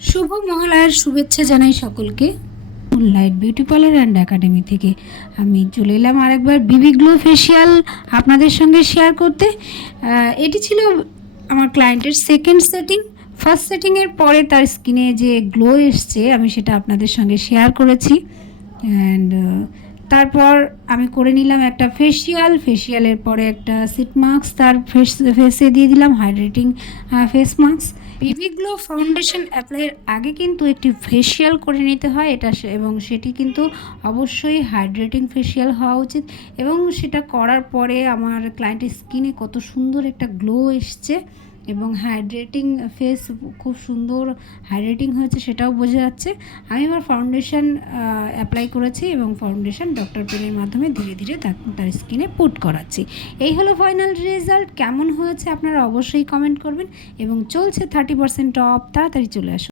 শুভ মহালয়ার শুভেচ্ছা জানাই সকলকে। Light beauty parlour and academy থেকে আমি চলে এলাম আরেকবার বিবি গ্লো ফেসিয়াল আপনাদের সঙ্গে শেয়ার করতে। এটি ছিল আমার ক্লায়েন্টের সেকেন্ড সেটিং। ফার্স্ট সেটিংয়ের পরে তার স্কিনে যে গ্লো এসছে আমি সেটা আপনাদের সঙ্গে শেয়ার করেছি। অ্যান্ড তারপর আমি করে নিলাম একটা ফেসিয়ালের পরে একটা সিট মাস্ক তার ফেসে দিয়ে দিলাম, hydrating face mask. BB glow foundation অ্যাপ্লাইয়ের আগে কিন্তু একটি ফেসিয়াল করে নিতে হয় এবং সেটি কিন্তু অবশ্যই হাইড্রেটিং ফেসিয়াল হওয়া উচিত। এবং সেটা করার পরে আমার ক্লায়েন্টের স্কিনে কত সুন্দর একটা গ্লো এসছে এবং হাইড্রেটিং ফেস খুব সুন্দর হাইড্রেটিং হয়েছে সেটাও বোঝা যাচ্ছে। আমি এবার ফাউন্ডেশন অ্যাপ্লাই করেছি এবং ফাউন্ডেশন ডক্টর পেনের মাধ্যমে ধীরে ধীরে তার স্কিনে পুট করাচ্ছি। এই হলো ফাইনাল রেজাল্ট। কেমন হয়েছে আপনারা অবশ্যই কমেন্ট করবেন এবং চলছে 30% অফ, তাড়াতাড়ি চলে আসুন।